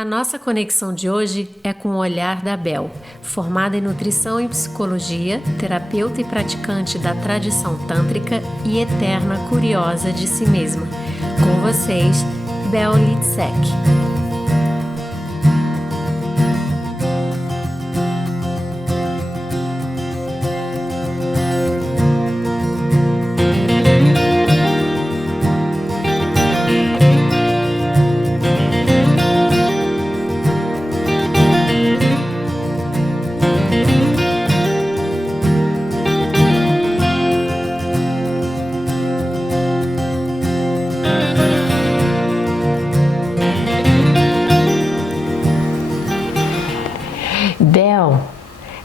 A nossa conexão de hoje é com o olhar da Bel, formada em nutrição e psicologia, terapeuta e praticante da tradição tântrica e eterna curiosa de si mesma. Com vocês, Bel Litzek. Bel,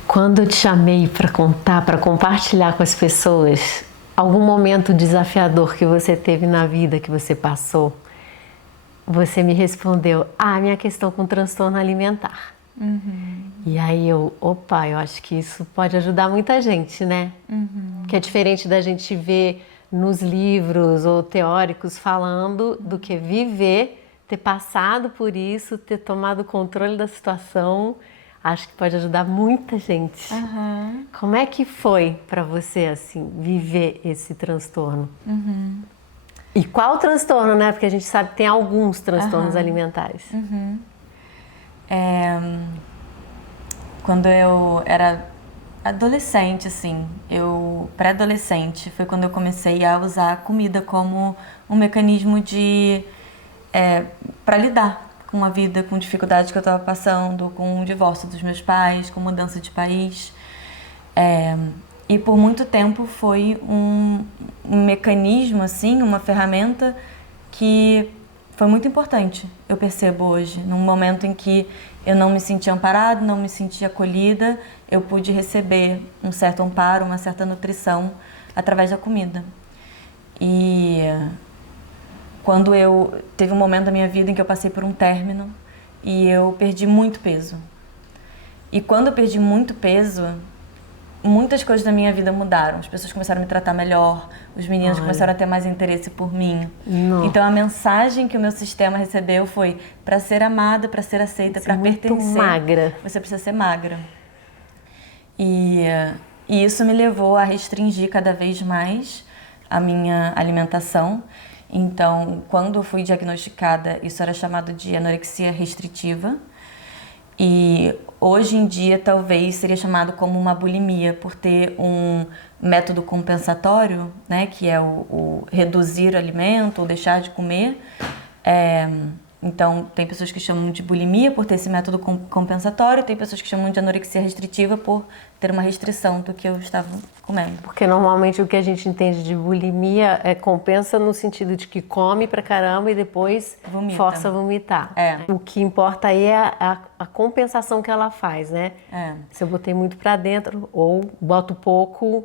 quando eu te chamei para contar, para compartilhar com as pessoas algum momento desafiador que você teve na vida, que você passou, você me respondeu, minha questão com transtorno alimentar. E aí eu acho que isso pode ajudar muita gente, né? Que é diferente da gente ver nos livros ou teóricos falando do que viver, ter passado por isso, ter tomado controle da situação. Acho que pode ajudar muita gente. Como é que foi para você, assim, viver esse transtorno? E qual transtorno, né? Porque a gente sabe que tem alguns transtornos alimentares. Quando eu era adolescente, assim, pré-adolescente, foi quando eu comecei a usar a comida como um mecanismo para lidar com a vida, com dificuldades que eu estava passando, com o divórcio dos meus pais, com mudança de país. E por muito tempo foi um mecanismo, assim, uma ferramenta que foi muito importante, eu percebo hoje. Num momento em que eu não me sentia amparada, não me sentia acolhida, eu pude receber um certo amparo, uma certa nutrição através da comida. E quando teve um momento da minha vida em que eu passei por um término e eu perdi muito peso. E quando eu perdi muito peso, muitas coisas da minha vida mudaram. As pessoas começaram a me tratar melhor, os meninos começaram a ter mais interesse por mim. Então a mensagem que o meu sistema recebeu foi: para ser amada, para ser aceita, para pertencer, magra. Você precisa ser magra. E isso me levou a restringir cada vez mais a minha alimentação. Então, quando eu fui diagnosticada, isso era chamado de anorexia restritiva. E hoje em dia, talvez, seria chamado como uma bulimia, por ter um método compensatório, né, que é o reduzir o alimento ou deixar de comer. Então, tem pessoas que chamam de bulimia por ter esse método compensatório, tem pessoas que chamam de anorexia restritiva por ter uma restrição do que eu estava comendo. Porque normalmente o que a gente entende de bulimia compensa no sentido de que come pra caramba e depois força a vomitar. O que importa aí é a compensação que ela faz, né? Se eu botei muito pra dentro ou boto pouco...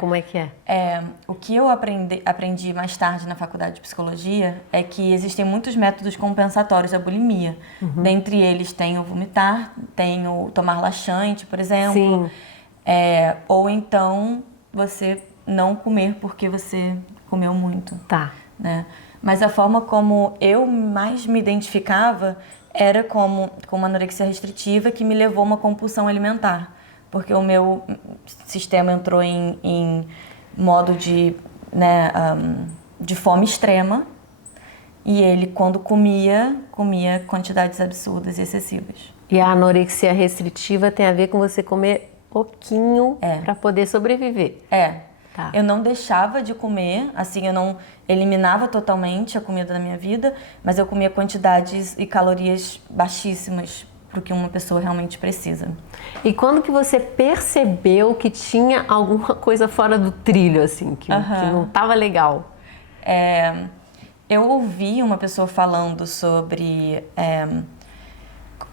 Como é que é? O que eu aprendi mais tarde na faculdade de psicologia é que existem muitos métodos compensatórios da bulimia. Dentre eles tem o vomitar, tem o tomar laxante, por exemplo. Sim. Ou então você não comer porque você comeu muito. Tá. Né? Mas a forma como eu mais me identificava era como uma anorexia restritiva que me levou a uma compulsão alimentar. Porque o meu sistema entrou em modo de fome extrema, e ele, quando comia quantidades absurdas e excessivas. E a anorexia restritiva tem a ver com você comer pouquinho para poder sobreviver. Tá. Eu não deixava de comer, assim, eu não eliminava totalmente a comida da minha vida, mas eu comia quantidades e calorias baixíssimas, para o que uma pessoa realmente precisa. E quando que você percebeu que tinha alguma coisa fora do trilho, assim, que não estava legal? Eu ouvi uma pessoa falando sobre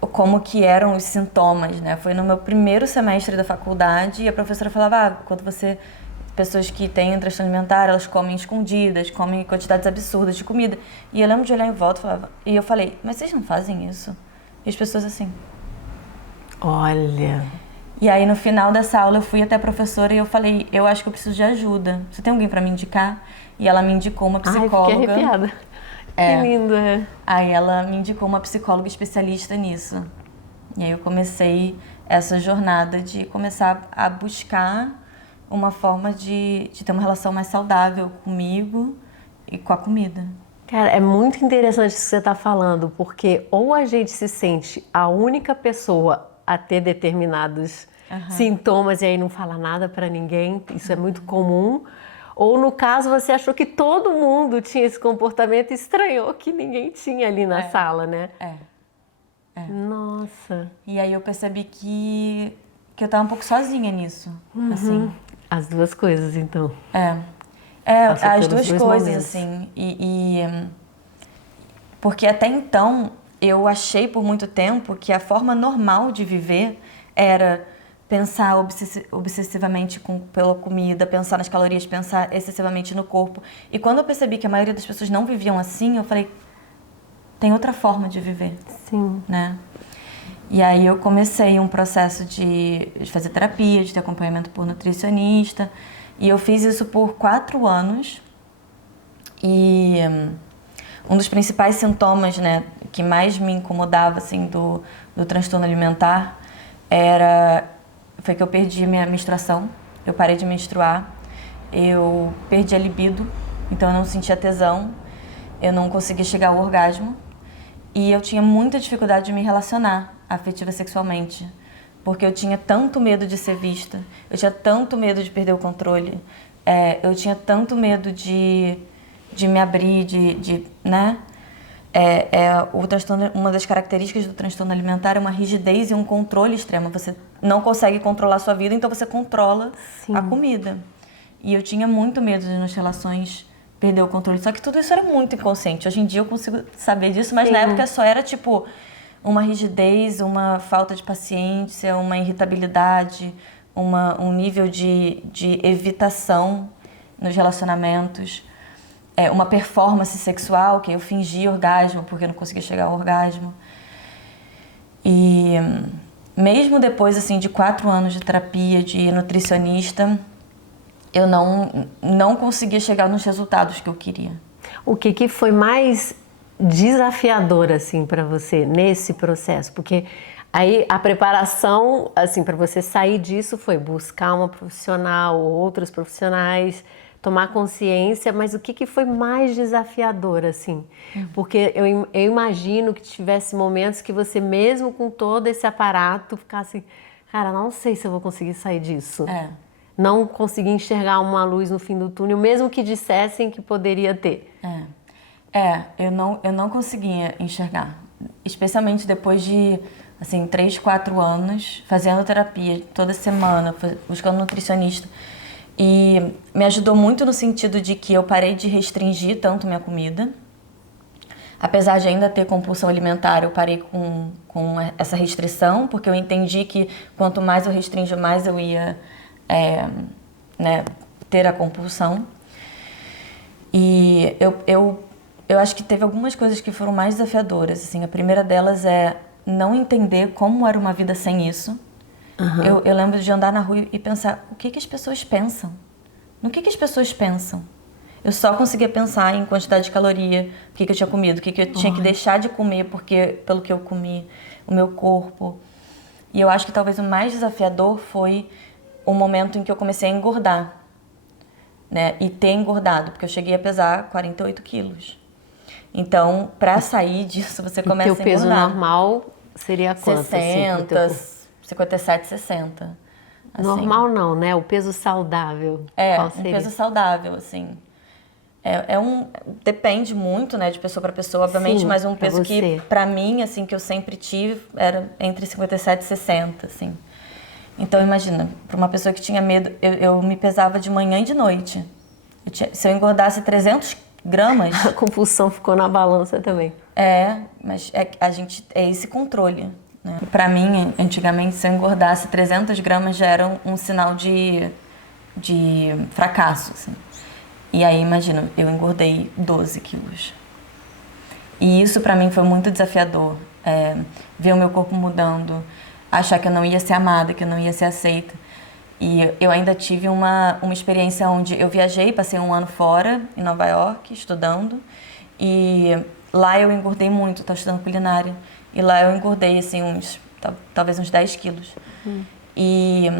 como que eram os sintomas, né? Foi no meu primeiro semestre da faculdade e a professora falava, pessoas que têm transtorno alimentar, elas comem escondidas, comem quantidades absurdas de comida. E eu lembro de olhar em volta e eu falei, mas vocês não fazem isso? E as pessoas assim. Olha. E aí no final dessa aula eu fui até a professora e eu falei, eu acho que eu preciso de ajuda. Você tem alguém para me indicar? E ela me indicou uma psicóloga. Ai, fiquei arrepiada. Que lindo, Aí ela me indicou uma psicóloga especialista nisso. E aí eu comecei essa jornada de começar a buscar uma forma de ter uma relação mais saudável comigo e com a comida. Cara, é muito interessante isso que você está falando, porque ou a gente se sente a única pessoa a ter determinados sintomas e aí não fala nada para ninguém, isso é muito comum, ou no caso você achou que todo mundo tinha esse comportamento e estranhou que ninguém tinha ali na sala, né? Nossa. E aí eu percebi que eu tava um pouco sozinha nisso, assim. As duas coisas, então. As duas coisas, momentos. assim. Porque até então eu achei por muito tempo que a forma normal de viver era pensar obsessivamente pela comida, pensar nas calorias, pensar excessivamente no corpo. E quando eu percebi que a maioria das pessoas não viviam assim, eu falei, tem outra forma de viver. Sim. Né? E aí eu comecei um processo de fazer terapia, de ter acompanhamento por nutricionista. E eu fiz isso por 4 anos. E um dos principais sintomas, né, que mais me incomodava assim, do transtorno alimentar foi que eu perdi a minha menstruação. Eu parei de menstruar. Eu perdi a libido, então eu não sentia tesão. Eu não conseguia chegar ao orgasmo. E eu tinha muita dificuldade de me relacionar afetiva sexualmente, porque eu tinha tanto medo de ser vista, eu tinha tanto medo de perder o controle, eu tinha tanto medo de me abrir, né? O transtorno, uma das características do transtorno alimentar é uma rigidez e um controle extremo. Você não consegue controlar a sua vida, então você controla a comida. E eu tinha muito medo de nas relações perder o controle. Só que tudo isso era muito inconsciente. Hoje em dia eu consigo saber disso, mas na época só era tipo uma rigidez, uma falta de paciência, uma irritabilidade, um nível de evitação nos relacionamentos, uma performance sexual, que eu fingia orgasmo porque eu não conseguia chegar ao orgasmo. E mesmo depois assim, de 4 anos de terapia, de nutricionista, eu não conseguia chegar nos resultados que eu queria. O que foi mais desafiador assim para você nesse processo? Porque aí a preparação assim para você sair disso foi buscar uma profissional ou outros profissionais, tomar consciência, mas o que foi mais desafiador assim? Porque eu imagino que tivesse momentos que você mesmo com todo esse aparato ficasse, cara, não sei se eu vou conseguir sair disso. Não conseguia enxergar uma luz no fim do túnel, mesmo que dissessem que poderia ter. Eu não conseguia enxergar. Especialmente depois de, assim, 3, 4 anos fazendo terapia toda semana, buscando nutricionista. E me ajudou muito no sentido de que eu parei de restringir tanto minha comida. Apesar de ainda ter compulsão alimentar, eu parei com essa restrição, porque eu entendi que quanto mais eu restringo, mais eu ia ter a compulsão. E eu acho que teve algumas coisas que foram mais desafiadoras. Assim, a primeira delas é não entender como era uma vida sem isso. Eu lembro de andar na rua e pensar, o que as pessoas pensam? No que as pessoas pensam? Eu só conseguia pensar em quantidade de caloria, o que eu tinha comido, o que eu tinha que deixar de comer pelo que eu comi, o meu corpo. E eu acho que talvez o mais desafiador foi o momento em que eu comecei a engordar, né? E ter engordado, porque eu cheguei a pesar 48 quilos. Então, para sair disso, você começa a engordar. O teu peso normal seria quanto? 60, assim, 57, 60. Assim. Normal não, né? O peso saudável. Qual seria? Um peso saudável, assim. Depende muito, né, de pessoa para pessoa, obviamente, Sim, mas um peso você. que, para mim, assim, que eu sempre tive, era entre 57 e 60, assim. Então, imagina, para uma pessoa que tinha medo, eu me pesava de manhã e de noite. Se eu engordasse 300 gramas... A compulsão ficou na balança também. Mas a gente é esse controle, né? Para mim, antigamente, se eu engordasse 300 gramas já era um sinal de fracasso, assim. E aí, imagina, eu engordei 12 quilos. E isso para mim foi muito desafiador. Ver o meu corpo mudando, achar que eu não ia ser amada, que eu não ia ser aceita. E eu ainda tive uma experiência onde eu viajei, passei 1 ano fora, em Nova York, estudando. E lá eu engordei muito, estava estudando culinária. E lá eu engordei, assim, talvez uns 10 quilos. E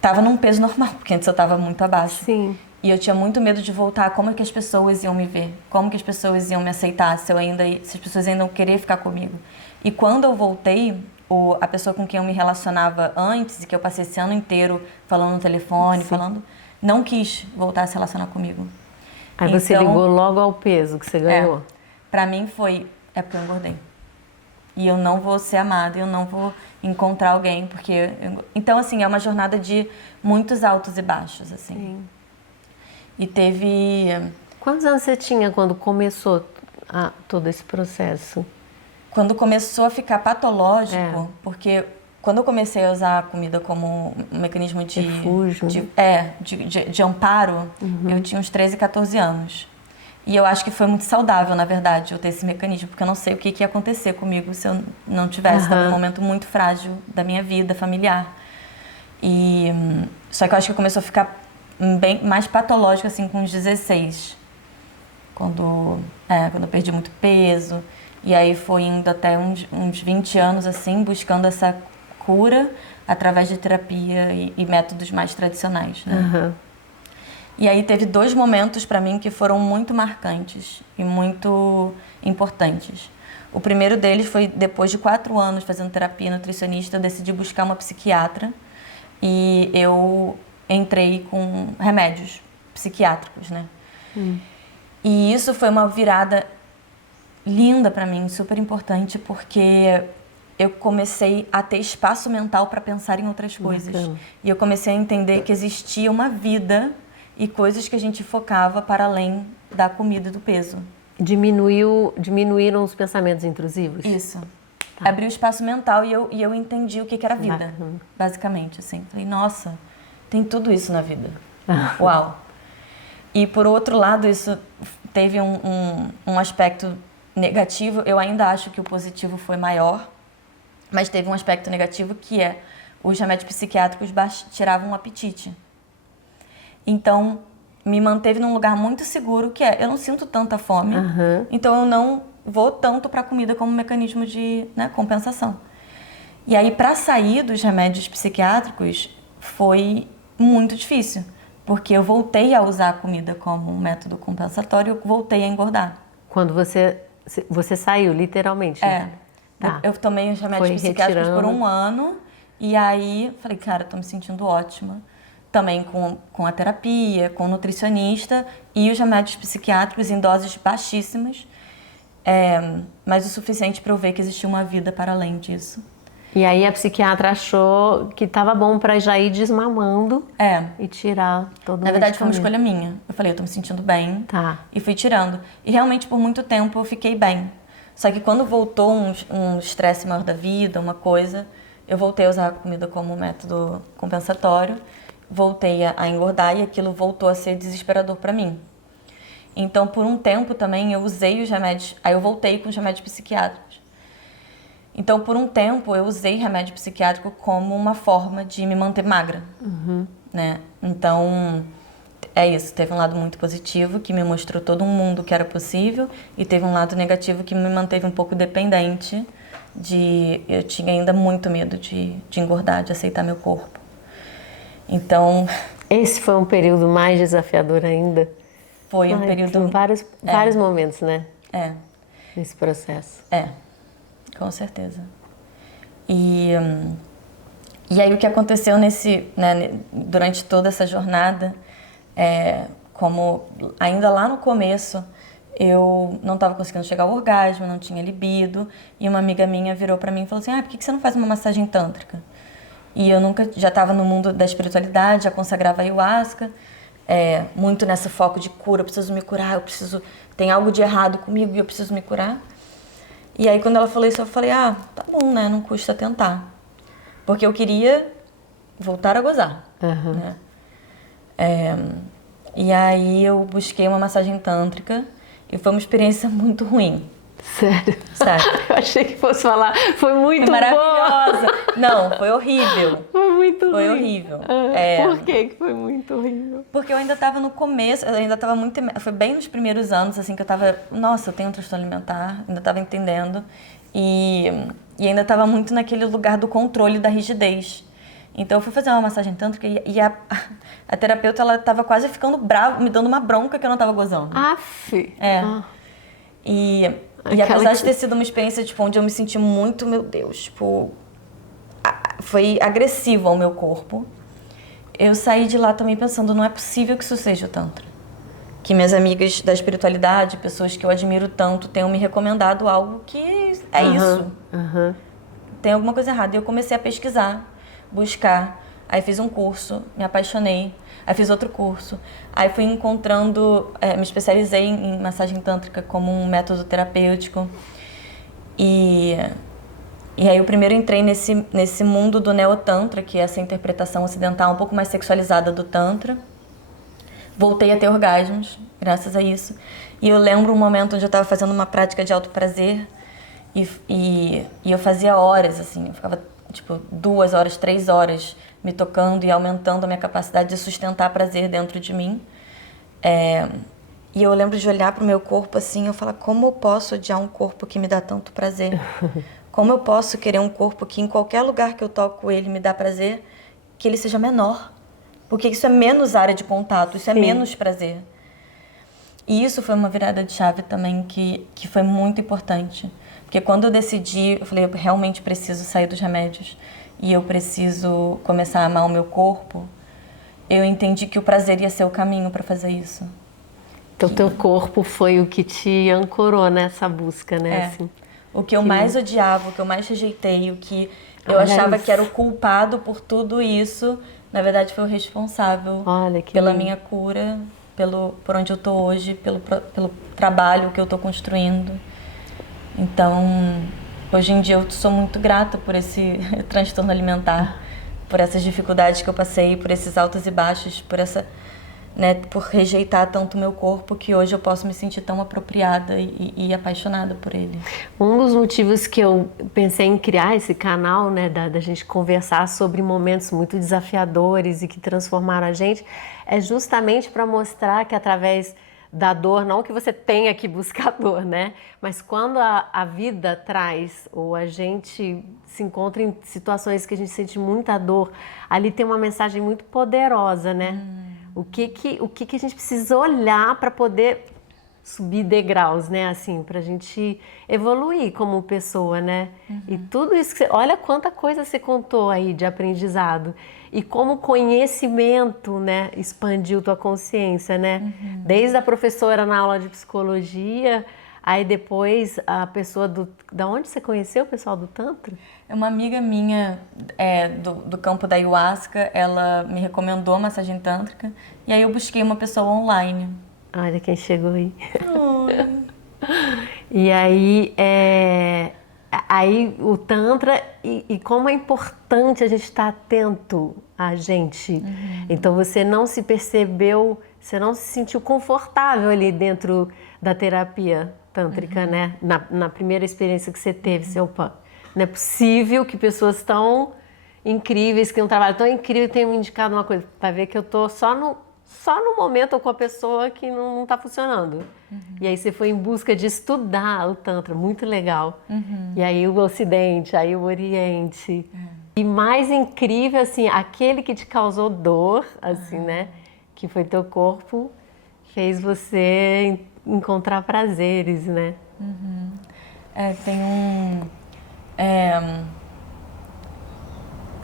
tava num peso normal, porque antes eu tava muito abaixo. Sim. E eu tinha muito medo de voltar, como é que as pessoas iam me ver? Como que as pessoas iam me aceitar, se as pessoas ainda iam querer ficar comigo? E quando eu voltei, a pessoa com quem eu me relacionava antes, e que eu passei esse ano inteiro falando no telefone, não quis voltar a se relacionar comigo. Aí você Então, ligou logo ao peso que você ganhou. Pra mim é porque eu engordei. E eu não vou ser amada, eu não vou encontrar alguém, porque... Então, assim, é uma jornada de muitos altos e baixos, assim. Sim. E teve... Quantos anos você tinha quando começou todo esse processo? Quando começou a ficar patológico, porque quando eu comecei a usar a comida como um mecanismo de... refúgio. De amparo, eu tinha uns 13, 14 anos. E eu acho que foi muito saudável, na verdade, eu ter esse mecanismo, porque eu não sei o que ia acontecer comigo se eu não tivesse. Estava num momento muito frágil da minha vida familiar. Só que eu acho que começou a ficar bem mais patológico, assim, com uns 16. Quando eu perdi muito peso. E aí foi indo até uns 20 anos, assim, buscando essa cura através de terapia e métodos mais tradicionais, né? E aí teve 2 momentos para mim que foram muito marcantes e muito importantes. O primeiro deles foi depois de 4 anos fazendo terapia nutricionista, eu decidi buscar uma psiquiatra e eu entrei com remédios psiquiátricos, né? E isso foi uma virada linda para mim, super importante, porque eu comecei a ter espaço mental para pensar em outras coisas. Bacana. E eu comecei a entender que existia uma vida e coisas que a gente focava para além da comida e do peso. Diminuíram os pensamentos intrusivos? Isso. Abriu espaço mental e eu entendi o que era vida, basicamente, assim. Falei, nossa, tem tudo isso na vida. Uau! E por outro lado, isso teve um aspecto negativo. Eu ainda acho que o positivo foi maior, mas teve um aspecto negativo que os remédios psiquiátricos tiravam o apetite. Então, me manteve num lugar muito seguro, que eu não sinto tanta fome, então eu não vou tanto para a comida como mecanismo de compensação. E aí, para sair dos remédios psiquiátricos, foi muito difícil, porque eu voltei a usar a comida como um método compensatório, eu voltei a engordar. Quando você saiu, literalmente? Tá. Eu tomei os remédios psiquiátricos por 1 ano, e aí falei, cara, tô me sentindo ótima. Também com a terapia, com o nutricionista e os remédios psiquiátricos em doses baixíssimas, mas o suficiente para eu ver que existia uma vida para além disso. E aí a psiquiatra achou que estava bom para já ir desmamando e tirar todo o Na verdade, foi uma medicamento. escolha minha. Eu falei, eu tô me sentindo bem. Tá. E fui tirando. E realmente, por muito tempo, eu fiquei bem. Só que quando voltou um estresse maior da vida, uma coisa, eu voltei a usar a comida como método compensatório. Voltei a engordar e aquilo voltou a ser desesperador para mim. Então, por um tempo também, eu usei os remédios... Aí eu voltei com os remédios psiquiátricos. Então, por um tempo, eu usei remédio psiquiátrico como uma forma de me manter magra, né? Então, é isso. Teve um lado muito positivo, que me mostrou todo um mundo que era possível, e teve um lado negativo que me manteve um pouco dependente eu tinha ainda muito medo de engordar, de aceitar meu corpo. Então... Esse foi um período mais desafiador ainda? Foi um período... Tem vários momentos, né? Nesse processo. Com certeza. E aí o que aconteceu durante toda essa jornada, como ainda lá no começo, eu não estava conseguindo chegar ao orgasmo, não tinha libido, e uma amiga minha virou para mim e falou assim, por que você não faz uma massagem tântrica? E eu já estava no mundo da espiritualidade, já consagrava ayahuasca, muito nesse foco de cura, eu preciso me curar, tem algo de errado comigo e eu preciso me curar. E aí quando ela falou isso, eu falei, tá bom, né, não custa tentar. Porque eu queria voltar a gozar, né? E aí eu busquei uma massagem tântrica e foi uma experiência muito ruim, Sério? Sério. Eu achei que fosse falar, foi muito Maravilhosa. boa. Não, foi horrível. Foi muito Foi ruim. horrível. Por que foi muito horrível? Porque eu ainda tava no começo, eu ainda tava muito... Foi bem nos primeiros anos, assim, que eu tava... Nossa, eu tenho um transtorno alimentar, ainda tava entendendo. E ainda tava muito naquele lugar do controle da rigidez. Então eu fui fazer uma massagem tântrica e a terapeuta, ela tava quase ficando brava, me dando uma bronca que eu não tava gozando. Aff! É. Ah. E apesar de ter sido uma experiência, tipo, onde eu me senti muito, meu Deus, tipo... Foi agressivo ao meu corpo. Eu saí de lá também pensando, não é possível que isso seja o Tantra. Que minhas amigas da espiritualidade, pessoas que eu admiro tanto, tenham me recomendado algo que é isso. Tem alguma coisa errada. E eu comecei a pesquisar, buscar. Aí fiz um curso, me apaixonei. Aí fiz outro curso. Aí fui encontrando, me especializei em massagem tântrica como um método terapêutico. E aí eu primeiro entrei nesse mundo do neotantra, que é essa interpretação ocidental um pouco mais sexualizada do tantra. Voltei a ter orgasmos, graças a isso. E eu lembro um momento onde eu estava fazendo uma prática de autoprazer e eu fazia horas, assim, eu ficava tipo 2 horas, 3 horas me tocando e aumentando a minha capacidade de sustentar prazer dentro de mim. E eu lembro de olhar para o meu corpo assim e eu falar, como eu posso odiar um corpo que me dá tanto prazer? Como eu posso querer um corpo que em qualquer lugar que eu toco ele me dá prazer, que ele seja menor? Porque isso é menos área de contato, isso é menos prazer. E isso foi uma virada de chave também que foi muito importante. Porque quando eu decidi, eu falei, eu realmente preciso sair dos remédios e eu preciso começar a amar o meu corpo, eu entendi que o prazer ia ser o caminho para fazer isso. Então, teu corpo foi o que te ancorou nessa busca, né? Assim. O que eu mais odiava, o que eu mais rejeitei, o que eu achava que era o culpado por tudo isso, na verdade foi o responsável pela minha cura, por onde eu tô hoje, pelo trabalho que eu tô construindo. Então, hoje em dia eu sou muito grata por esse transtorno alimentar, por essas dificuldades que eu passei, por esses altos e baixos, por rejeitar tanto o meu corpo, que hoje eu posso me sentir tão apropriada e apaixonada por ele. Um dos motivos que eu pensei em criar esse canal, né, da gente conversar sobre momentos muito desafiadores e que transformaram a gente, é justamente para mostrar que através da dor, não que você tenha que buscar dor, né? Mas quando a vida traz, ou a gente se encontra em situações que a gente sente muita dor, ali tem uma mensagem muito poderosa, né? O que a gente precisa olhar para poder subir degraus, né? Assim, para a gente evoluir como pessoa, né? E tudo isso olha quanta coisa você contou aí de aprendizado e como o conhecimento, né, expandiu tua consciência, né? Desde a professora na aula de psicologia, aí depois a pessoa da onde você conheceu o pessoal do Tantra? É uma amiga minha do campo da Ayahuasca, ela me recomendou a massagem tântrica e aí eu busquei uma pessoa online. Olha quem chegou aí. E aí o Tantra e como é importante a gente estar atento a gente. Então você não se percebeu, você não se sentiu confortável ali dentro da terapia tântrica, né? Na primeira experiência que você teve, opa, não é possível que pessoas tão incríveis, que têm um trabalho tão incrível tenham me indicado uma coisa. Vai ver que eu tô só no momento ou com a pessoa que não está funcionando. E aí você foi em busca de estudar o Tantra, muito legal. E aí o Ocidente, aí o Oriente. E mais incrível, assim, aquele que te causou dor, assim, né? Que foi teu corpo, fez você encontrar prazeres, né? Tem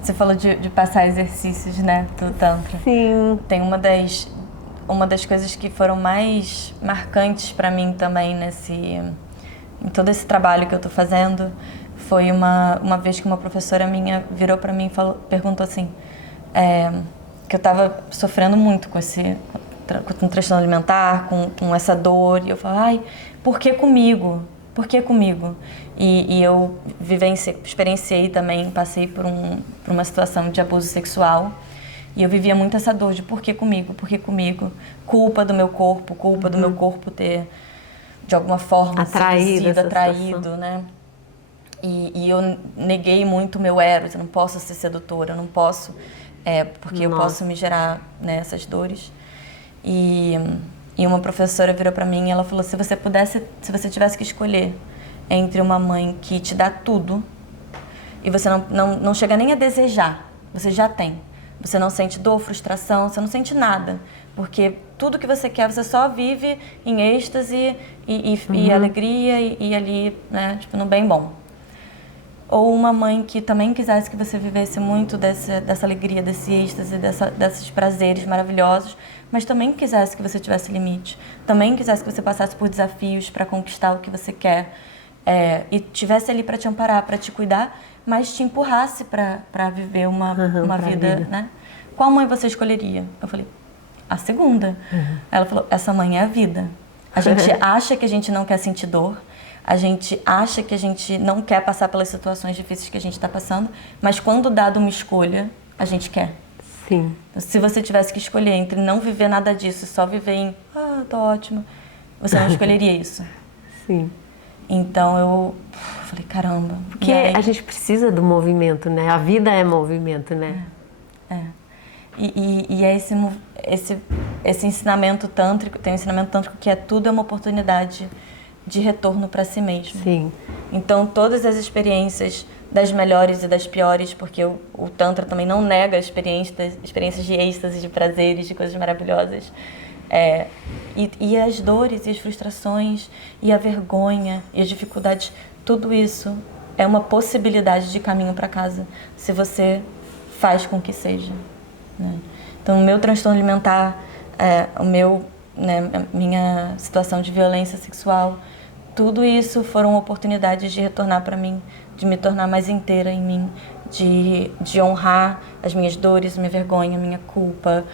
Você falou de passar exercícios, né, do Tantra. Sim. Tem uma das coisas que foram mais marcantes para mim também em todo esse trabalho que eu tô fazendo, foi uma vez que uma professora minha virou para mim e perguntou assim, que eu tava sofrendo muito com um transtorno alimentar, com essa dor, e eu falei, ai, por que comigo? Por que comigo? E eu experienciei também, passei por uma situação de abuso sexual. E eu vivia muito essa dor de por que comigo? Por que comigo? Culpa do meu corpo ter de alguma forma, atraído, seduzido, atraído, né? E eu neguei muito o meu eros, eu não posso ser sedutora, eu não posso, porque eu posso me gerar, né, essas dores. E uma professora virou pra mim e ela falou, se você tivesse que escolher entre uma mãe que te dá tudo e você não chega nem a desejar, você já tem. Você não sente dor, frustração, você não sente nada. Porque tudo que você quer, você só vive em êxtase e alegria e ali, né, tipo, no bem bom. Ou uma mãe que também quisesse que você vivesse muito dessa alegria, desse êxtase, desses prazeres maravilhosos, mas também quisesse que você tivesse limite. Também quisesse que você passasse por desafios para conquistar o que você quer. E tivesse ali para te amparar, para te cuidar, mas te empurrasse para viver uma vida, né? Qual mãe você escolheria? Eu falei, a segunda. Ela falou, essa mãe é a vida. A gente acha que a gente não quer sentir dor, a gente acha que a gente não quer passar pelas situações difíceis que a gente está passando, mas quando dado uma escolha, a gente quer. Sim. Se você tivesse que escolher entre não viver nada disso, só viver em, tô ótimo, você não escolheria isso. Sim. Então eu falei, caramba. Porque a gente precisa do movimento, né? A vida é movimento, né? E é esse ensinamento tântrico, tem um ensinamento tântrico que tudo é uma oportunidade de retorno para si mesmo. Sim. Então todas as experiências, das melhores e das piores, porque o Tantra também não nega experiências de êxtase, de prazeres, de coisas maravilhosas. E as dores e as frustrações e a vergonha e as dificuldades, tudo isso é uma possibilidade de caminho para casa, se você faz com que seja, né? Então, o meu transtorno alimentar, minha situação de violência sexual, tudo isso foram oportunidades de retornar para mim, de me tornar mais inteira em mim, de honrar as minhas dores, minha vergonha, minha culpa,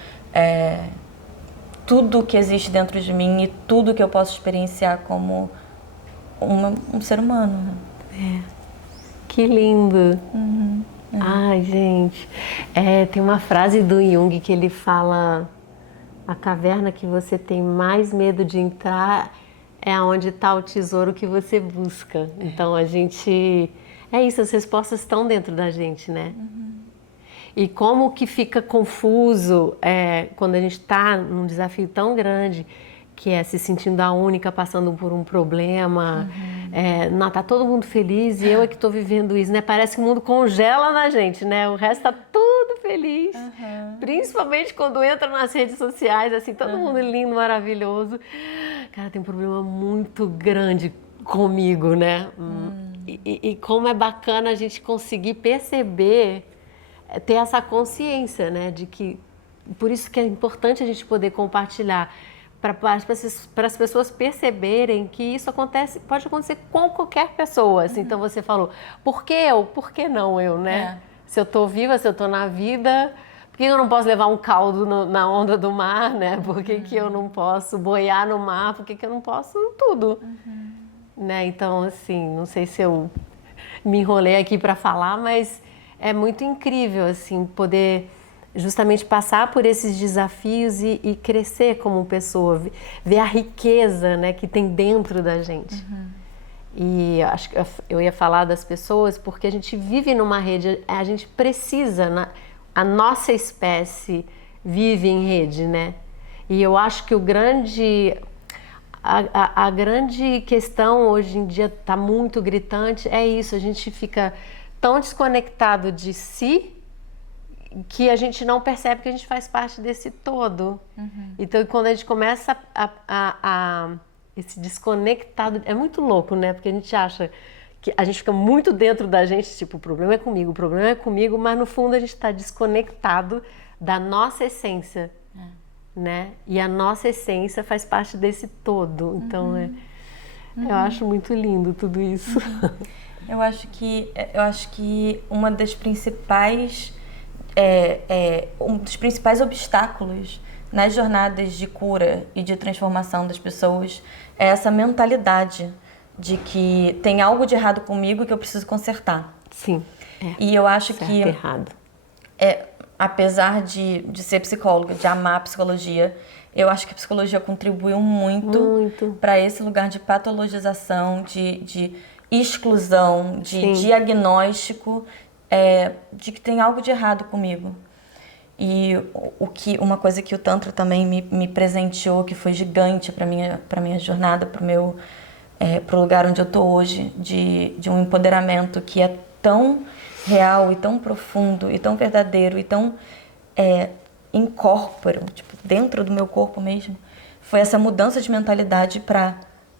tudo que existe dentro de mim e tudo que eu posso experienciar como um ser humano. Que lindo! Ai, gente, tem uma frase do Jung que ele fala: a caverna que você tem mais medo de entrar é onde está o tesouro que você busca. Então a gente... isso, as respostas estão dentro da gente, né? E como que fica confuso quando a gente está num desafio tão grande, que é se sentindo a única, passando por um problema, não, tá todo mundo feliz e eu é que estou vivendo isso, né? Parece que o mundo congela na gente, né? O resto tá tudo feliz, principalmente quando entra nas redes sociais, assim, todo mundo lindo, maravilhoso. Cara, tem um problema muito grande comigo, né? E como é bacana a gente conseguir perceber, ter essa consciência, né? De que, por isso que é importante a gente poder compartilhar, para as pessoas perceberem que isso pode acontecer com qualquer pessoa. Assim, então você falou, por que eu? Por que não eu, né? Se eu estou viva, se eu estou na vida, por que eu não posso levar um caldo na onda do mar, né? Por que eu não posso boiar no mar? Por que eu não posso tudo? Né? Então, assim, não sei se eu me enrolei aqui para falar, mas é muito incrível, assim, poder justamente passar por esses desafios e crescer como pessoa, ver a riqueza, né, que tem dentro da gente. E acho que eu ia falar das pessoas porque a gente vive numa rede, a gente precisa, a nossa espécie vive em rede, né? E eu acho que a grande questão hoje em dia está muito gritante, é isso, a gente fica tão desconectado de si que a gente não percebe que a gente faz parte desse todo. Então, quando a gente começa esse desconectado, é muito louco, né? Porque a gente acha que a gente fica muito dentro da gente, tipo, o problema é comigo, mas no fundo a gente está desconectado da nossa essência, né? E a nossa essência faz parte desse todo. Então, eu acho muito lindo tudo isso. Eu acho que uma das principais um dos principais obstáculos nas jornadas de cura e de transformação das pessoas é essa mentalidade de que tem algo de errado comigo que eu preciso consertar. Sim. E eu acho que errado. Apesar de ser psicóloga, de amar a psicologia, Eu acho que a psicologia contribuiu muito para esse lugar de patologização, de exclusão, de diagnóstico, de que tem algo de errado comigo. E uma coisa que o Tantra também me presenteou, que foi gigante para minha jornada, pro lugar onde eu tô hoje, de um empoderamento que é tão real e tão profundo e tão verdadeiro e tão incorpóreo, tipo, dentro do meu corpo mesmo, foi essa mudança de mentalidade para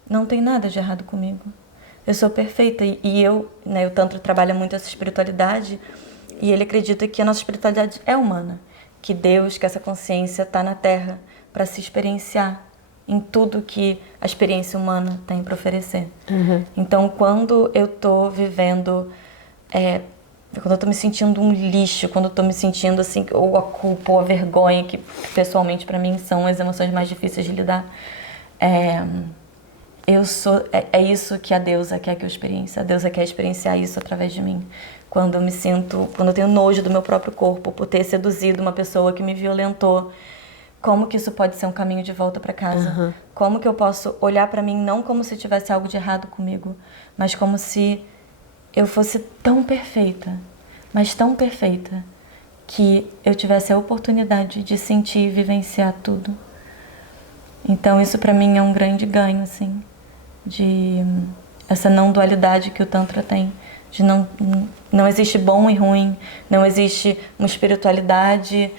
não tem nada de errado comigo. Eu sou perfeita. E o Tantra trabalha muito essa espiritualidade, e ele acredita que a nossa espiritualidade é humana, que Deus, que essa consciência está na Terra para se experienciar em tudo que a experiência humana tem para oferecer. Então, quando eu tô vivendo, quando eu tô me sentindo um lixo, quando eu tô me sentindo assim, ou a culpa ou a vergonha, que pessoalmente para mim são as emoções mais difíceis de lidar, é isso que a deusa quer que eu experiencie. A deusa quer experienciar isso através de mim. Quando eu tenho nojo do meu próprio corpo por ter seduzido uma pessoa que me violentou, como que isso pode ser um caminho de volta para casa? Como que eu posso olhar para mim não como se tivesse algo de errado comigo, mas como se eu fosse tão perfeita, mas tão perfeita, que eu tivesse a oportunidade de sentir e vivenciar tudo. Então isso para mim é um grande ganho, assim, de essa não dualidade que o Tantra tem, de não existe bom e ruim, não existe uma espiritualidade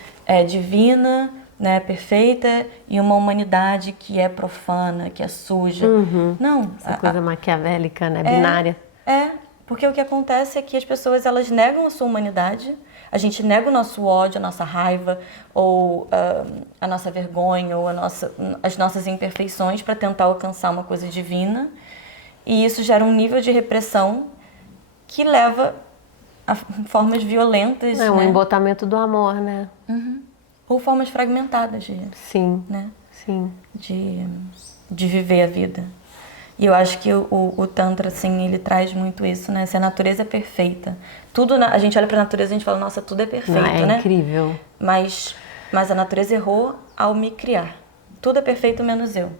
divina, né, perfeita, e uma humanidade que é profana, que é suja. Não. Essa coisa maquiavélica, né, binária. Porque o que acontece é que as pessoas, elas negam a sua humanidade, a gente nega o nosso ódio, a nossa raiva, ou a nossa vergonha, ou as nossas imperfeições para tentar alcançar uma coisa divina, e isso gera um nível de repressão que leva a formas violentas. É um embotamento do amor, né? Ou formas fragmentadas de viver a vida. E eu acho que o Tantra, assim, ele traz muito isso, né? Se a natureza é perfeita, tudo a gente olha pra natureza e a gente fala, nossa, tudo é perfeito, né? É incrível. Mas a natureza errou ao me criar. Tudo é perfeito menos eu.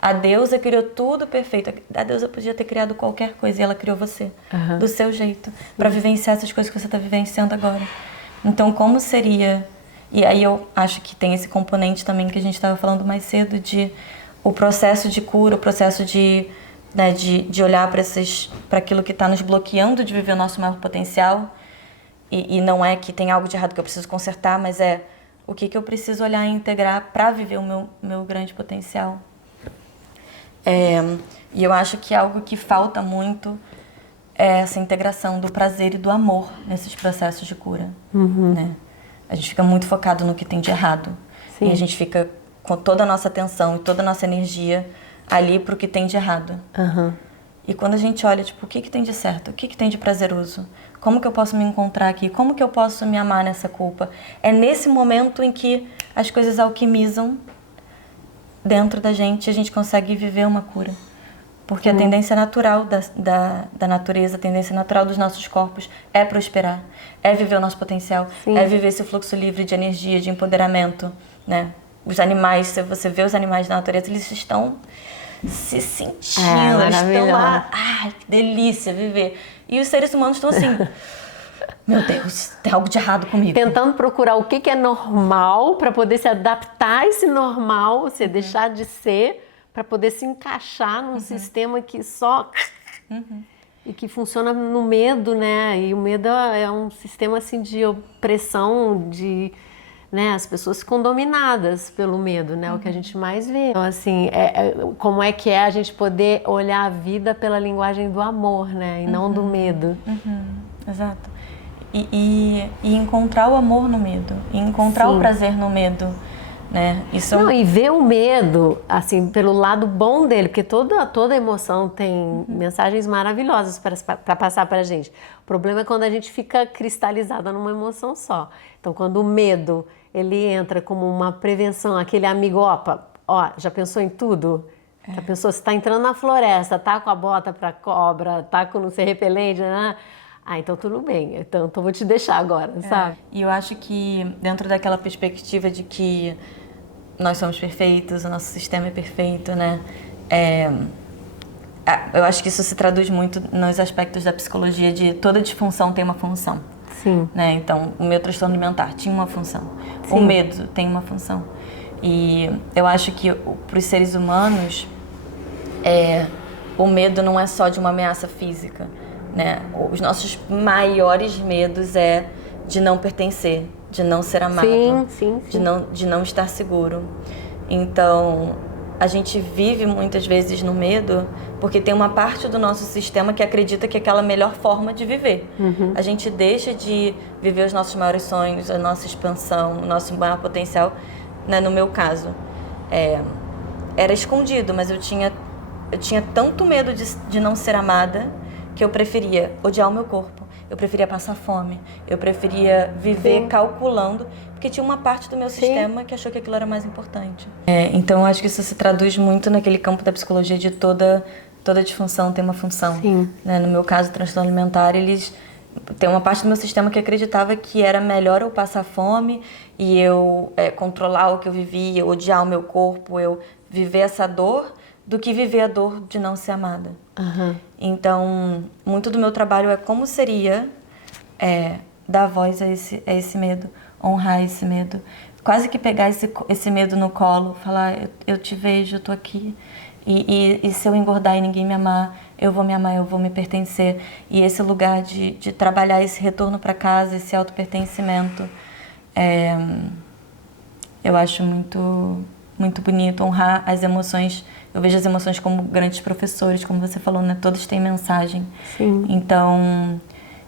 A deusa criou tudo perfeito. A deusa podia ter criado qualquer coisa e ela criou você, do seu jeito, para vivenciar essas coisas que você está vivenciando agora. Então, como seria... E aí eu acho que tem esse componente também que a gente estava falando mais cedo, de o processo de cura, o processo de olhar para aquilo que está nos bloqueando de viver o nosso maior potencial. E não é que tem algo de errado que eu preciso consertar, mas é o que eu preciso olhar e integrar para viver o meu grande potencial. E eu acho que algo que falta muito é essa integração do prazer e do amor nesses processos de cura. Né? A gente fica muito focado no que tem de errado. Sim. E a gente fica com toda a nossa atenção e toda a nossa energia ali pro que tem de errado. E quando a gente olha, tipo, o que tem de certo? O que tem de prazeroso? Como que eu posso me encontrar aqui? Como que eu posso me amar nessa culpa? É nesse momento em que as coisas alquimizam dentro da gente e a gente consegue viver uma cura. Porque a tendência natural da natureza, a tendência natural dos nossos corpos é prosperar, é viver o nosso potencial, é viver esse fluxo livre de energia, de empoderamento, né? Os animais, se você vê os animais da natureza, eles estão se sentindo, eles estão lá, ai, que delícia viver. E os seres humanos estão assim, meu Deus, tem algo de errado comigo. Tentando procurar o que é normal para poder se adaptar a esse normal, você deixar de ser, para poder se encaixar num sistema que só... E que funciona no medo, né? E o medo é um sistema assim de opressão, de... Né? As pessoas ficam dominadas pelo medo, né? O que a gente mais vê. Então, assim, como é que é a gente poder olhar a vida pela linguagem do amor, né? E não do medo. Exato. E encontrar o amor no medo. E encontrar o prazer no medo. Né? Não, e ver o medo, assim, pelo lado bom dele, porque toda emoção tem mensagens maravilhosas para passar para a gente. O problema é quando a gente fica cristalizada numa emoção só. Então, quando o medo, ele entra como uma prevenção, aquele amigo, já pensou em tudo? Já pensou, você está entrando na floresta, tá com a bota para cobra, tá com não sei repelente, né? Então tudo bem, então vou te deixar agora, sabe? E eu acho que dentro daquela perspectiva de que nós somos perfeitos, o nosso sistema é perfeito, né? Eu acho que isso se traduz muito nos aspectos da psicologia de toda disfunção tem uma função. Sim. Né? Então, o meu transtorno alimentar tinha uma função. Sim. O medo tem uma função. E eu acho que para os seres humanos, o medo não é só de uma ameaça física, né? Os nossos maiores medos é de não pertencer, de não ser amado, sim. de não estar seguro. Então, a gente vive muitas vezes no medo porque tem uma parte do nosso sistema que acredita que é aquela melhor forma de viver. A gente deixa de viver os nossos maiores sonhos, a nossa expansão, o nosso maior potencial, né? No meu caso, era escondido, mas eu tinha tanto medo de não ser amada que eu preferia odiar o meu corpo, eu preferia passar fome, eu preferia viver calculando, porque tinha uma parte do meu sistema que achou que aquilo era mais importante. Então eu acho que isso se traduz muito naquele campo da psicologia de toda disfunção tem uma função. Né? No meu caso, o transtorno alimentar, tem uma parte do meu sistema que acreditava que era melhor eu passar fome e eu controlar o que eu vivia, eu odiar o meu corpo, eu viver essa dor, do que viver a dor de não ser amada. Então, muito do meu trabalho é como seria dar voz a esse medo, honrar esse medo, quase que pegar esse medo no colo, falar, eu te vejo, eu tô aqui, e se eu engordar e ninguém me amar, eu vou me pertencer. E esse lugar de trabalhar esse retorno para casa, esse autopertencimento, eu acho muito, muito bonito honrar as emoções. Eu vejo as emoções como grandes professores, como você falou, né? Todos têm mensagem. Então,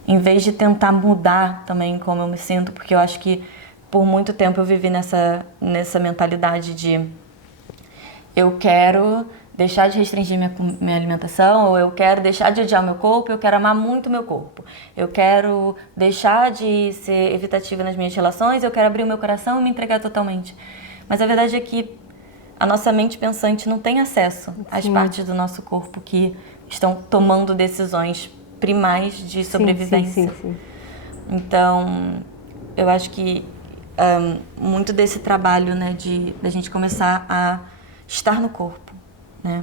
em vez de tentar mudar também como eu me sinto, porque eu acho que por muito tempo eu vivi nessa mentalidade de eu quero deixar de restringir minha alimentação, ou eu quero deixar de odiar o meu corpo, eu quero amar muito o meu corpo. Eu quero deixar de ser evitativa nas minhas relações, eu quero abrir o meu coração e me entregar totalmente. Mas a verdade é que a nossa mente pensante não tem acesso às partes do nosso corpo que estão tomando decisões primais de sobrevivência. Então, eu acho que muito desse trabalho, né, da gente começar a estar no corpo, né,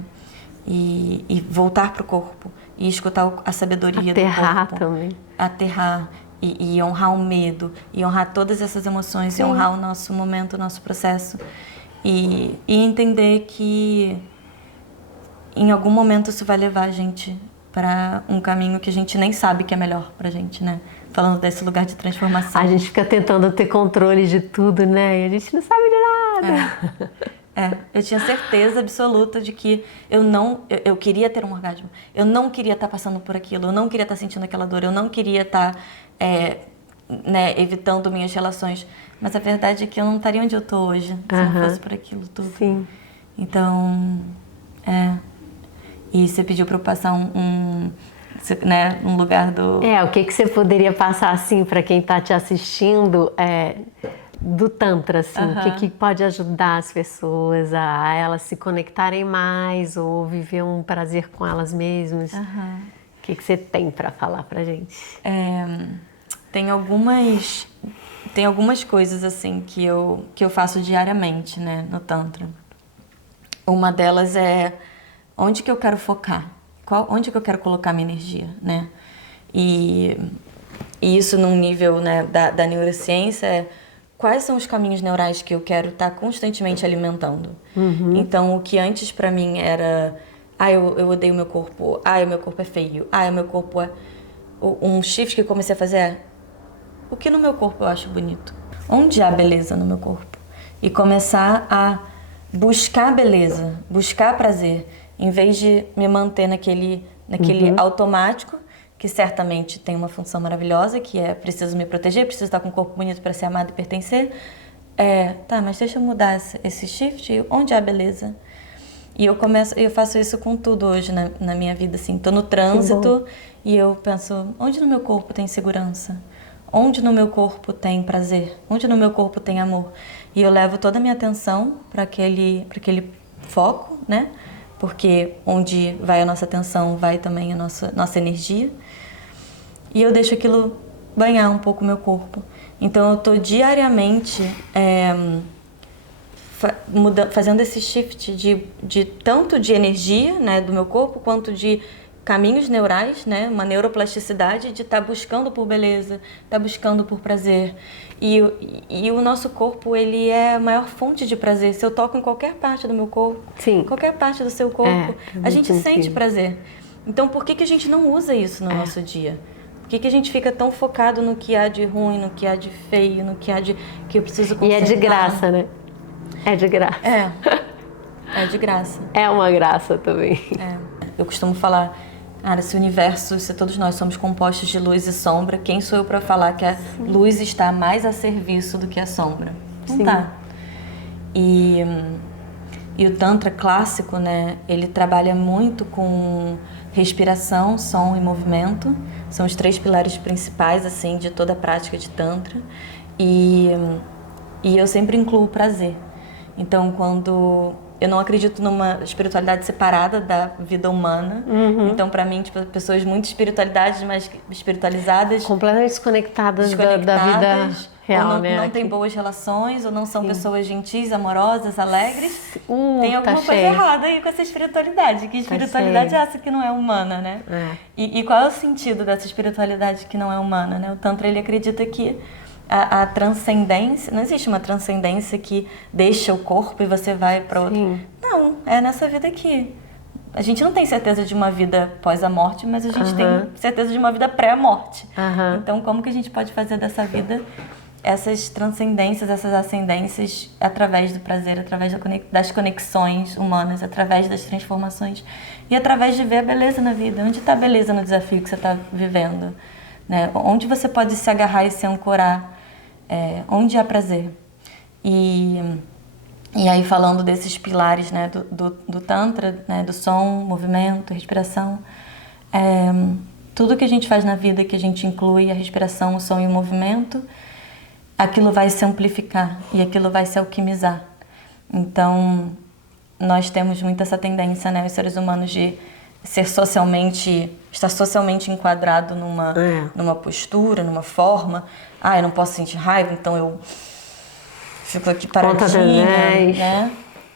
e voltar para o corpo e escutar a sabedoria do corpo, também. Aterrar e honrar o medo e honrar todas essas emoções e honrar o nosso momento, o nosso processo. E entender que em algum momento isso vai levar a gente para um caminho que a gente nem sabe que é melhor pra gente, né? Falando desse lugar de transformação. A gente fica tentando ter controle de tudo, né? E a gente não sabe de nada. Eu tinha certeza absoluta de que eu queria ter um orgasmo. Eu não queria estar passando por aquilo, eu não queria estar sentindo aquela dor, eu não queria estar evitando minhas relações. Mas a verdade é que eu não estaria onde eu tô hoje, se não fosse por aquilo tudo. Então, E você pediu para eu passar um lugar do... O que você poderia passar, assim, para quem está te assistindo, do Tantra, assim? O que pode ajudar as pessoas a elas se conectarem mais ou viver um prazer com elas mesmas? O que você tem para falar pra gente? Tem algumas coisas, assim, que eu faço diariamente, né, no Tantra. Uma delas é onde que eu quero focar, onde que eu quero colocar minha energia, né? E isso num nível, né, da neurociência quais são os caminhos neurais que eu quero estar constantemente alimentando. Então, o que antes pra mim era, eu odeio meu corpo, o meu corpo é feio, o meu corpo é... Um shift que eu comecei a fazer o que no meu corpo eu acho bonito? Onde há beleza no meu corpo? E começar a buscar beleza, buscar prazer, em vez de me manter naquele automático, que certamente tem uma função maravilhosa, que é preciso me proteger, preciso estar com um corpo bonito para ser amado e pertencer. Mas deixa eu mudar esse shift, onde há beleza? E eu faço isso com tudo hoje na minha vida, assim. Tô no trânsito e eu penso, onde no meu corpo tem segurança? Onde no meu corpo tem prazer? Onde no meu corpo tem amor? E eu levo toda a minha atenção para aquele foco, né? Porque onde vai a nossa atenção, vai também a nossa energia. E eu deixo aquilo banhar um pouco o meu corpo. Então eu tô diariamente fazendo esse shift de tanto de energia, né, do meu corpo, quanto de caminhos neurais, né, uma neuroplasticidade de estar buscando por beleza, estar buscando por prazer. E o nosso corpo, ele é a maior fonte de prazer. Se eu toco em qualquer parte do meu corpo, Sim. qualquer parte do seu corpo, a gente sente prazer. Então, por que a gente não usa isso no nosso dia? Por que a gente fica tão focado no que há de ruim, no que há de feio, no que há de que eu preciso consertar? E é de graça, né? É de graça. É de graça. É uma graça também. Eu costumo falar, cara, se o universo, se todos nós somos compostos de luz e sombra, quem sou eu para falar que a luz está mais a serviço do que a sombra? Não tá. E o Tantra clássico, né, ele trabalha muito com respiração, som e movimento. São os 3 pilares principais, assim, de toda a prática de Tantra. E eu sempre incluo o prazer. Então, quando... Eu não acredito numa espiritualidade separada da vida humana. Então, para mim, tipo, pessoas muito espiritualidades, mas espiritualizadas... Completamente desconectadas da vida real, ou né? não tem boas relações, ou não são pessoas gentis, amorosas, alegres. Tem tá alguma coisa errada aí com essa espiritualidade. Que espiritualidade é essa que não é humana, né? E qual é o sentido dessa espiritualidade que não é humana, né? O Tantra, ele acredita que a transcendência, não existe uma transcendência que deixa o corpo e você vai para outro. Não, é nessa vida aqui. A gente não tem certeza de uma vida pós a morte, mas a gente tem certeza de uma vida pré-morte. Então, como que a gente pode fazer dessa vida essas transcendências, essas ascendências através do prazer, através das conexões humanas, através das transformações e através de ver a beleza na vida? Onde está a beleza no desafio que você está vivendo? Né? Onde você pode se agarrar e se ancorar? Onde há prazer? E aí, falando desses pilares, né, do Tantra, né, do som, movimento, respiração, tudo que a gente faz na vida, que a gente inclui a respiração, o som e o movimento, aquilo vai se amplificar e aquilo vai se alquimizar. Então, nós temos muito essa tendência, né, os seres humanos, de estar socialmente enquadrado numa postura, numa forma. Eu não posso sentir raiva, então eu fico aqui paradinha, né?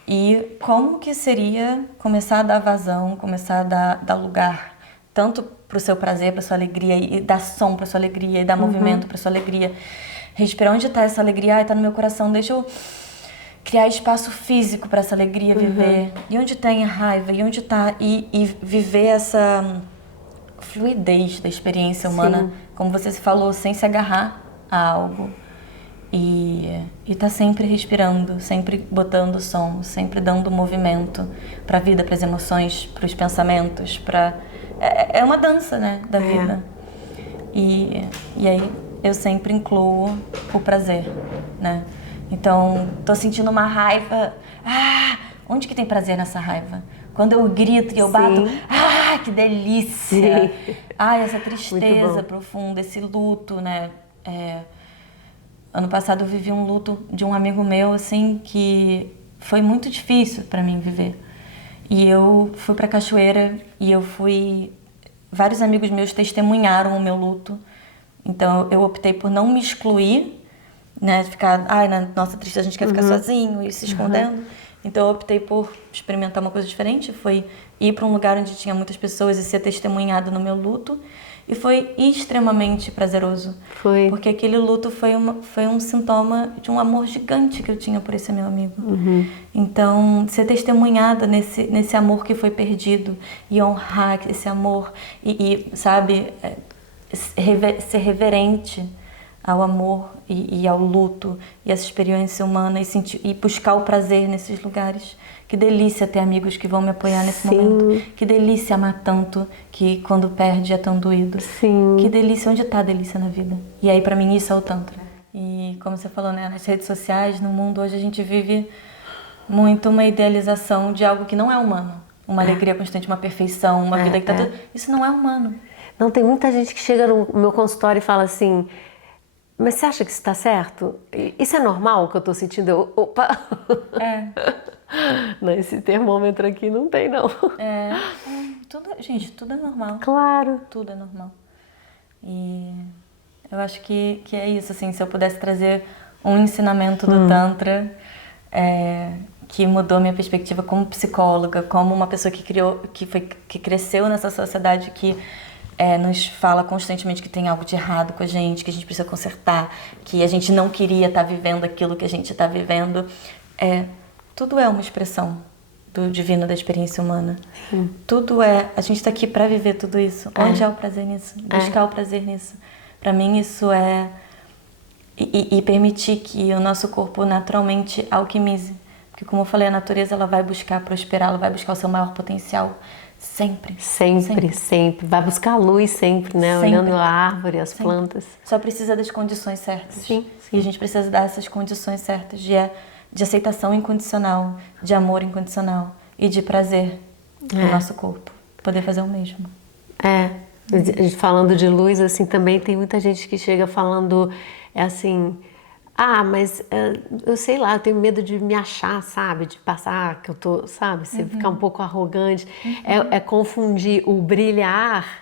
E como que seria começar a dar vazão, começar a dar lugar, tanto para o seu prazer, para sua alegria, e dar som para sua alegria, e dar movimento para sua alegria. Respirar, onde está essa alegria? Está no meu coração, deixa eu criar espaço físico para essa alegria viver. E onde tem a raiva? E onde está? E viver essa fluidez da experiência humana, como você se falou, sem se agarrar a algo. E tá sempre respirando, sempre botando som, sempre dando movimento para a vida, para as emoções, para os pensamentos, é uma dança, né, da vida. E aí eu sempre incluo o prazer, né? Então, tô sentindo uma raiva. Onde que tem prazer nessa raiva? Quando eu grito e eu bato, que delícia! Essa tristeza profunda, esse luto, né? Ano passado eu vivi um luto de um amigo meu, assim, que foi muito difícil para mim viver. E eu fui pra cachoeira e vários amigos meus testemunharam o meu luto. Então eu optei por não me excluir, né? Ficar, na nossa tristeza a gente quer ficar sozinho e se escondendo. Então eu optei por experimentar uma coisa diferente. Foi ir para um lugar onde tinha muitas pessoas e ser testemunhada no meu luto. E foi extremamente prazeroso. Porque aquele luto foi um sintoma de um amor gigante que eu tinha por esse meu amigo. Então, ser testemunhada nesse amor que foi perdido e honrar esse amor e sabe, ser reverente ao amor e ao luto e essa experiência humana e buscar o prazer nesses lugares. Que delícia ter amigos que vão me apoiar nesse momento. Que delícia amar tanto que quando perde é tão doído. Que delícia, onde está a delícia na vida? E aí, pra mim, isso é o Tantra. E como você falou, né, nas redes sociais, no mundo hoje, a gente vive muito uma idealização de algo que não é humano. Uma alegria constante, uma perfeição, uma vida que tá tudo... Isso não é humano. Não, tem muita gente que chega no meu consultório e fala assim: mas você acha que isso está certo? Isso é normal o que eu estou sentindo? Opa! Não, esse termômetro aqui não tem, não. Tudo é normal. Claro. Tudo é normal. E eu acho que é isso, assim, se eu pudesse trazer um ensinamento do Tantra, que mudou minha perspectiva como psicóloga, como uma pessoa que cresceu nessa sociedade que nos fala constantemente que tem algo de errado com a gente precisa consertar, que a gente não queria estar vivendo aquilo que a gente está vivendo. Tudo é uma expressão do divino, da experiência humana. Tudo a gente está aqui para viver tudo isso. Onde é o prazer nisso? Buscar o prazer nisso. Para mim isso e permitir que o nosso corpo naturalmente alquimize. Porque, como eu falei, a natureza ela vai buscar prosperar, ela vai buscar o seu maior potencial. Sempre. Vai buscar a luz sempre, né? Sempre. Olhando a árvore, as plantas. Só precisa das condições certas. Sim. E a gente precisa dar essas condições certas de aceitação incondicional, de amor incondicional e de prazer no nosso corpo. Poder fazer o mesmo. Falando de luz, assim, também tem muita gente que chega falando, assim... mas eu sei lá, eu tenho medo de me achar, sabe? De passar que eu tô, sabe? Você ficar um pouco arrogante. É confundir o brilhar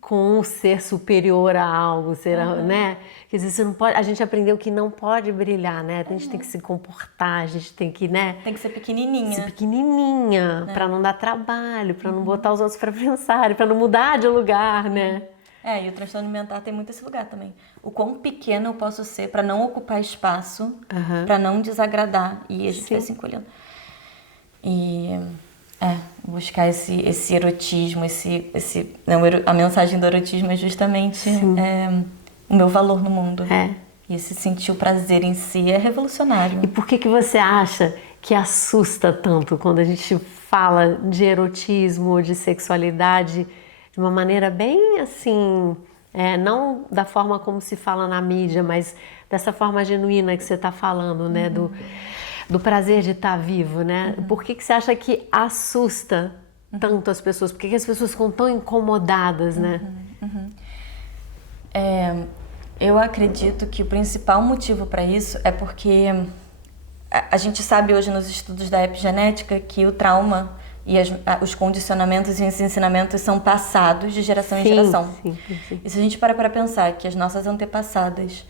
com o ser superior a algo, né? Quer dizer, você não pode, a gente aprendeu que não pode brilhar, né? A gente tem que se comportar, a gente tem que, né? Tem que ser pequenininha. Para não dar trabalho, para não botar os outros para pensarem, para não mudar de lugar, né? E o transtorno alimentar tem muito esse lugar também. O quão pequeno eu posso ser para não ocupar espaço, para não desagradar. E a gente vai se encolhendo. E buscar esse erotismo, a mensagem do erotismo é justamente o meu valor no mundo. E esse sentir o prazer em si é revolucionário. E por que você acha que assusta tanto quando a gente fala de erotismo, de sexualidade, de uma maneira bem assim, não da forma como se fala na mídia, mas dessa forma genuína que você está falando, né? Do prazer de estar vivo, né? Por que você acha que assusta tanto as pessoas? Por que as pessoas ficam tão incomodadas, né? Eu acredito que o principal motivo para isso é porque a gente sabe hoje nos estudos da epigenética que o trauma e os condicionamentos e os ensinamentos são passados de geração em geração. Sim. E se a gente para pensar que as nossas antepassadas,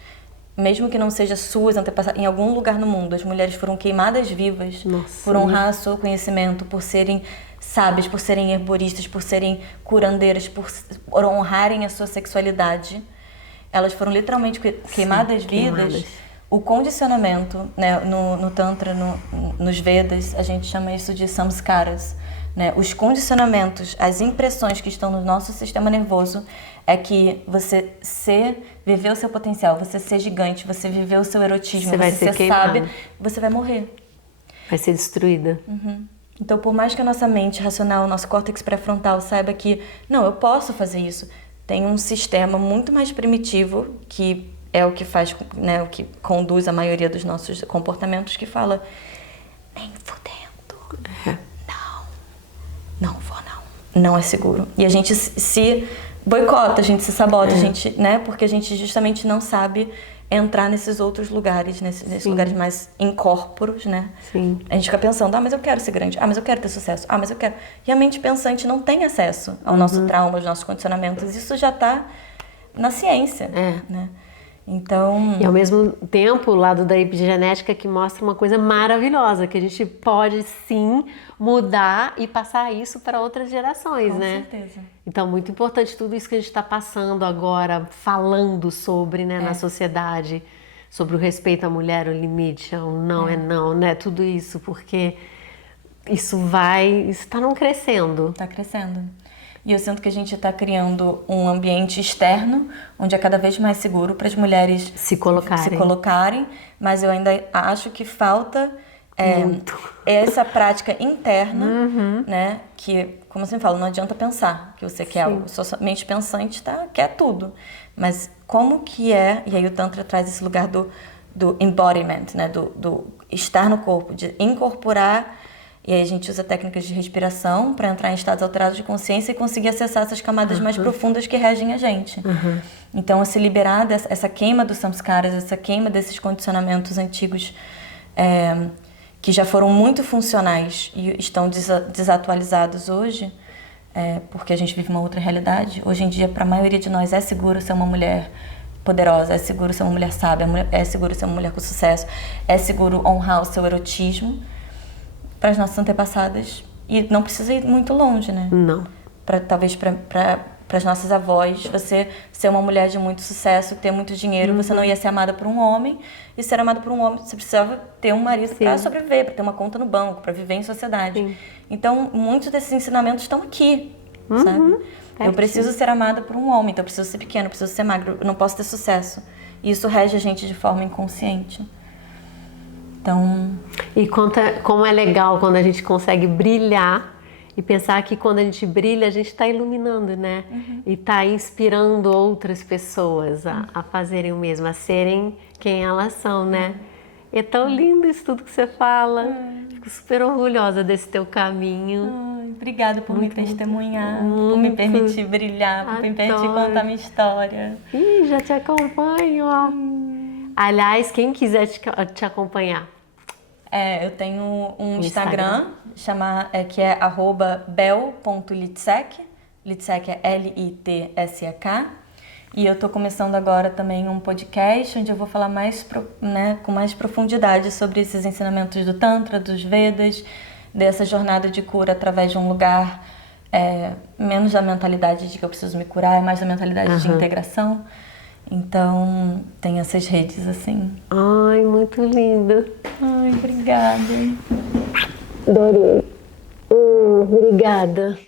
mesmo que não seja suas antepassadas, em algum lugar no mundo, as mulheres foram queimadas vivas por honrar o seu conhecimento, por serem sábias, por serem herboristas, por serem curandeiras, por honrarem a sua sexualidade. Elas foram literalmente queimadas vivas. O condicionamento, né, no Tantra, nos Vedas, a gente chama isso de samskaras. Né? Os condicionamentos, as impressões que estão no nosso sistema nervoso é que você viver o seu potencial, você ser gigante, você viver o seu erotismo, você ser sábia, você vai morrer. Vai ser destruída. Então, por mais que a nossa mente racional, o nosso córtex pré-frontal saiba que, não, eu posso fazer isso, tem um sistema muito mais primitivo que é o que faz, né, o que conduz a maioria dos nossos comportamentos, que fala, nem fudendo, não vou não é seguro. E a gente se boicota, a gente se sabota, a gente, né, porque a gente justamente não sabe entrar nesses outros lugares, nesses lugares mais incorporos, né? A gente fica pensando, mas eu quero ser grande, mas eu quero ter sucesso, mas eu quero... E a mente pensante não tem acesso ao nosso trauma, aos nossos condicionamentos, isso já está na ciência, né? Então... E ao mesmo tempo, o lado da epigenética que mostra uma coisa maravilhosa, que a gente pode sim mudar e passar isso para outras gerações, né? Com certeza. Então, muito importante tudo isso que a gente está passando agora, falando sobre, né, na sociedade, sobre o respeito à mulher, o limite, o não é não, né? Tudo isso, porque isso está não crescendo. Está crescendo. E eu sinto que a gente está criando um ambiente externo, onde é cada vez mais seguro para as mulheres se colocarem, mas eu ainda acho que falta essa prática interna, né? Que, como eu sempre falo, não adianta pensar que você quer algo. Sua mente pensante quer tudo. Mas como que é, e aí o Tantra traz esse lugar do embodiment, né? Do estar no corpo, de incorporar. E aí a gente usa técnicas de respiração para entrar em estados alterados de consciência e conseguir acessar essas camadas mais profundas que regem a gente. Então, se liberar essa queima dos samskaras, essa queima desses condicionamentos antigos que já foram muito funcionais e estão desatualizados hoje, porque a gente vive uma outra realidade. Hoje em dia, para a maioria de nós, é seguro ser uma mulher poderosa, é seguro ser uma mulher sábia, é seguro ser uma mulher com sucesso, é seguro honrar o seu erotismo para as nossas antepassadas. E não precisa ir muito longe, né? Não. Talvez para as nossas avós, você ser uma mulher de muito sucesso, ter muito dinheiro, você não ia ser amada por um homem, e ser amada por um homem, você precisava ter um marido para sobreviver, para ter uma conta no banco, para viver em sociedade. Sim. Então, muitos desses ensinamentos estão aqui, sabe? Eu preciso ser amada por um homem, então eu preciso ser pequena, eu preciso ser magra, eu não posso ter sucesso. E isso rege a gente de forma inconsciente. Então... E como é legal quando a gente consegue brilhar e pensar que quando a gente brilha, a gente está iluminando, né? E está inspirando outras pessoas a fazerem o mesmo, a serem quem elas são, né? E é tão lindo isso tudo que você fala. Fico super orgulhosa desse teu caminho. Obrigada por me testemunhar, por me permitir brilhar, por me permitir contar minha história. Ih, já te acompanho, ó. Aliás, quem quiser te acompanhar. Eu tenho um Instagram que é @bel.litsek. Litsek é L-I-T-S-E-K. E eu tô começando agora também um podcast onde eu vou falar com mais profundidade sobre esses ensinamentos do Tantra, dos Vedas, dessa jornada de cura através de um lugar menos da mentalidade de que eu preciso me curar, mais da mentalidade de integração. Então, tem essas redes assim. Ai, muito lindo. Ai, obrigada. Adorei. Obrigada.